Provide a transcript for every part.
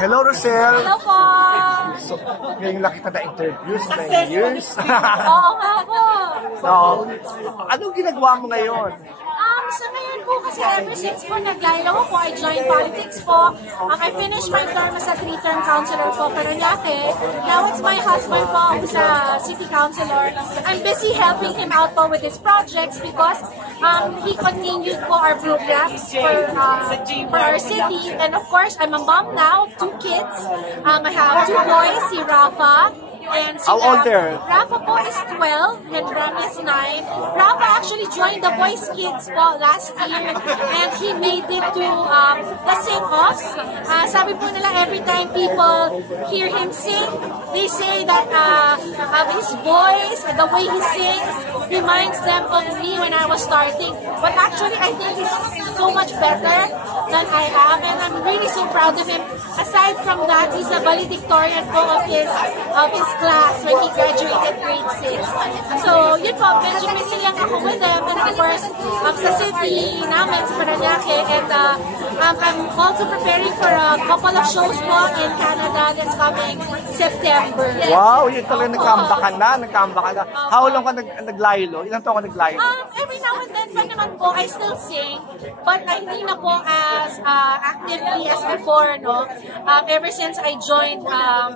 Hello, Rosel. Hello po. So, ngayon lang kita na-interview sa 9 years. Oo nga po. So, anong ginagawa mo ngayon? So ngayon po kasi ever since po naglaylo ako, I joined politics po. I finished my term as a 3-term councilor po, Paranaque. Now it's my husband po who's a city councilor. I'm busy helping him out po with his projects because he continued po our programs for our city. And of course, I'm a mom now of 2 kids. I have 2 boys, si Rafa. And How old are they? Rafa po is 12 and Ram is 9. Rafa actually joined the Boys Kids po last year and he made it to the sing-offs. Sabi po nila every time people hear him sing, they say that his voice and the way he sings reminds them of me when I was starting. But actually, I think he's so much better than I am and I'm really so proud of him. Aside from that, he's a valedictorian po of his class when he graduated grade 6. So, yun po, medyo busy lang ako with them. And of course, sa city namin, sa Paranaque. And I'm also preparing for a couple of shows po in Canada that's coming September. Wow, yun talaga nagkamba ka na. How long ka naglaylo? Ilang taon ka naglaylo? Every now and then pa naman po, I still sing. But hindi na po as actively as before, no? Ever since I joined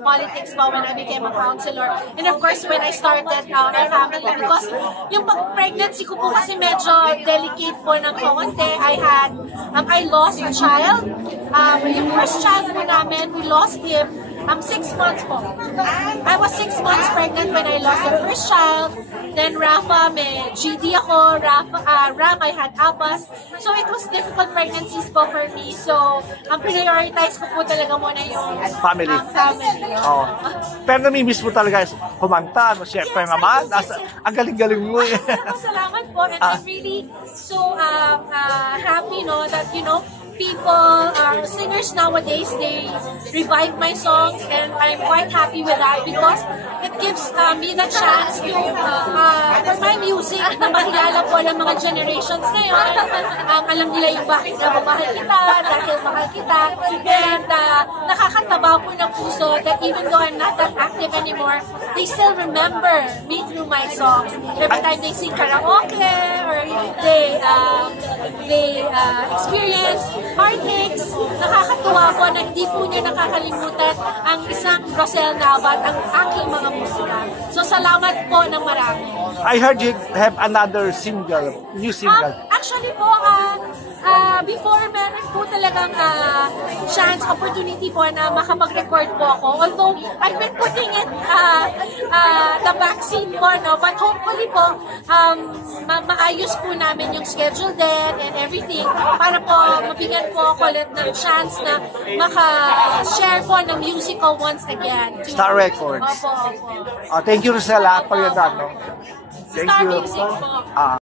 politics po when I became a councilor. And of course, when I started our family, because yung pag-pregnancy ko po kasi medyo delicate po ng konti. I lost a child. Yung first child po namin, we lost him 6 months po. I was 6 months pregnant when I lost the first child. Then Rafa, may GD ako. Ram, I had APAS. So it was difficult pregnancies po for me. So, ang prioritize ko po talaga muna yung family. Oh. Pero namimiss mo talaga kumanta, no? Siyempre naman. Ang galing-galing mo. Salamat po. And I'm really so happy, no, that, you know, people, singers nowadays, they revive my songs and I'm quite happy with that because it gives me the chance to, for my music, na makilala po ng mga generations ngayon. Alam nila yung bakit na mahal kita, dahil mahal kita, and nakakataba po ng puso that even though I'm not that active anymore, they still remember me through my songs. Every time they sing karaoke or they experience heartaches, nakakatuwa po na hindi po niya nakakalimutan ang isang Rosel Nava at ang aking mga musika. So, salamat po ng marami. I heard you have another new single. Actually po, before meron po talagang opportunity po na makapag-record po ako. Although, I've been putting it the backseat po, no? But hopefully po, maayos po namin yung schedule din and everything para po mabigyan po ako ulit ng chance na maka-share po ng music ko once again. Star Records. Opo. Thank you, Rosella, for your dad. No? Thank Star you. Music po.